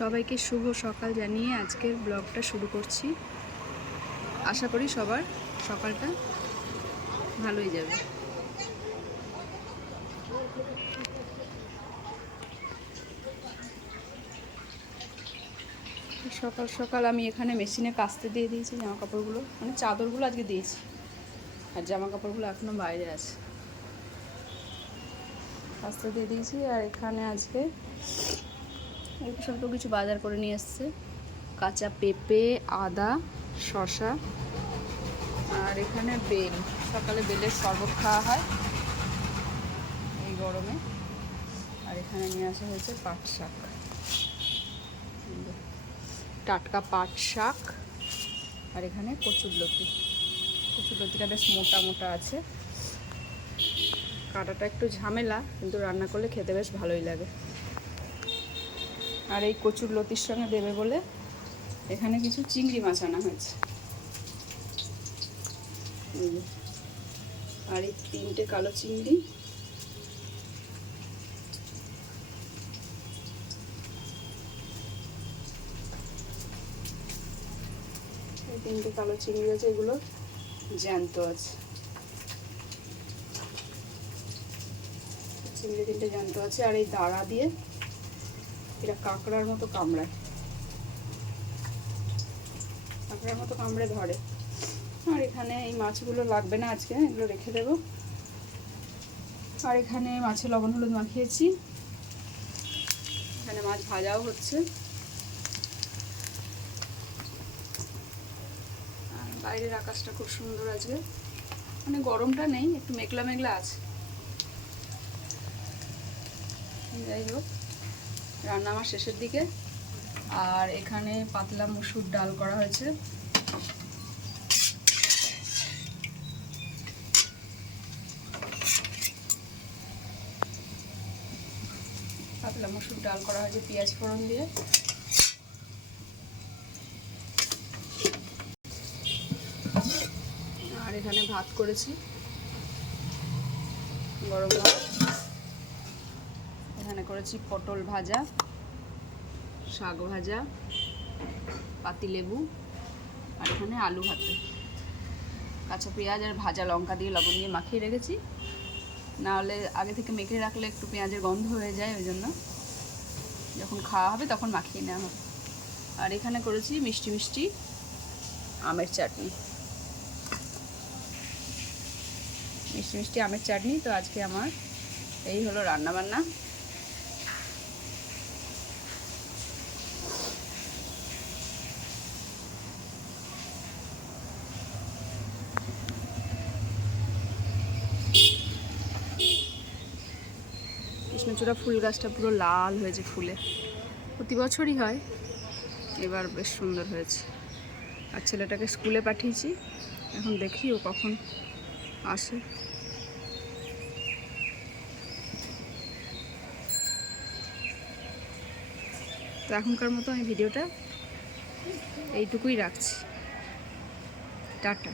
সবাইকে শুভ সকাল জানিয়ে আজকের ব্লগটা শুরু করছি। আশা করি সবার সকালটা ভালোই যাবে। সকাল সকাল আমি এখানে মেশিনে কাচতে দিয়ে দিয়েছি জামা কাপড়গুলো, মানে চাদরগুলো আজকে দিয়েছি আর জামা কাপড়গুলো এখনও বাইরে আছে, কাচতে দিয়ে দিয়েছি। আর এখানে আজকে অল্প স্বল্প কিছু বাজার করে নিয়ে এসছে, কাঁচা পেঁপে, আদা, শসা, আর এখানে বেল। সকালে বেলের শরবত খাওয়া হয় এই গরমে। আর এখানে নিয়ে আসা হয়েছে পাট শাক, টাটকা পাট শাক। আর এখানে কচুরলতি, কচুরলতিটা বেশ মোটা মোটা আছে, কাটাটা একটু ঝামেলা, কিন্তু রান্না করলে খেতে বেশ ভালোই লাগে। আর এই কচুরলতির সঙ্গে দেবে বলে এখানে কিছু চিংড়ি মাছ আনা হয়েছে। আর এই 3টে কালো চিংড়ি, এই 3টে কালো চিংড়ি আছে, এগুলো জ্যান্ত আছে। চিংড়ি 3টে জ্যান্ত আছে। আর এই দাঁড়া দিয়ে এটা কাঁকড়ার মতো কামড়ায়, কাঁকড়ার মতো কামড়ে ধরে। আর এখানে এই মাছগুলো লাগবে না আজকে, এগুলো রেখে দেবো। আর এখানে মাছে লবণ হলুদ মাখিয়েছি, এখানে মাছ ভাজাও হচ্ছে। আর বাইরের আকাশটা খুব সুন্দর আজকে, মানে গরমটা নেই, একটু মেঘলা মেঘলা আছে। যাই হোক, রান্না আমার শেষের দিকে। আর এখানে পাতলা মসুর ডাল করা হয়েছে, পাতলা মসুর ডাল করা হয়েছে পেঁয়াজ ফোড়ন দিয়ে। আর এখানে ভাত করেছি, গরম ভাত। এখানে করেছি পটল ভাজা, শাক ভাজা, পাতিলেবু, আর এখানে আলু ভাতে। কাঁচা পেঁয়াজ আর ভাজা লঙ্কা দিয়ে লবণ দিয়ে মাখিয়ে রেখেছি, নাহলে আগে থেকে মেখে রাখলে একটু পেঁয়াজের গন্ধ হয়ে যায়, ওই জন্য যখন খাওয়া হবে তখন মাখিয়ে নেওয়া হবে। আর এখানে করেছি মিষ্টি মিষ্টি আমের চাটনি, মিষ্টি মিষ্টি আমের চাটনি। তো আজকে আমার এই হলো রান্নাবান্না। কৃষ্ণচূড়া ফুল গাছটা পুরো লাল হয়েছে ফুলে, প্রতি বছরই হয়, এবার বেশ সুন্দর হয়েছে। আর ছেলেটাকে স্কুলে পাঠিয়েছি, এখন দেখি ও কখন আসে। তো এখনকার মতো আমি ভিডিওটা এইটুকুই রাখছি। টাটা।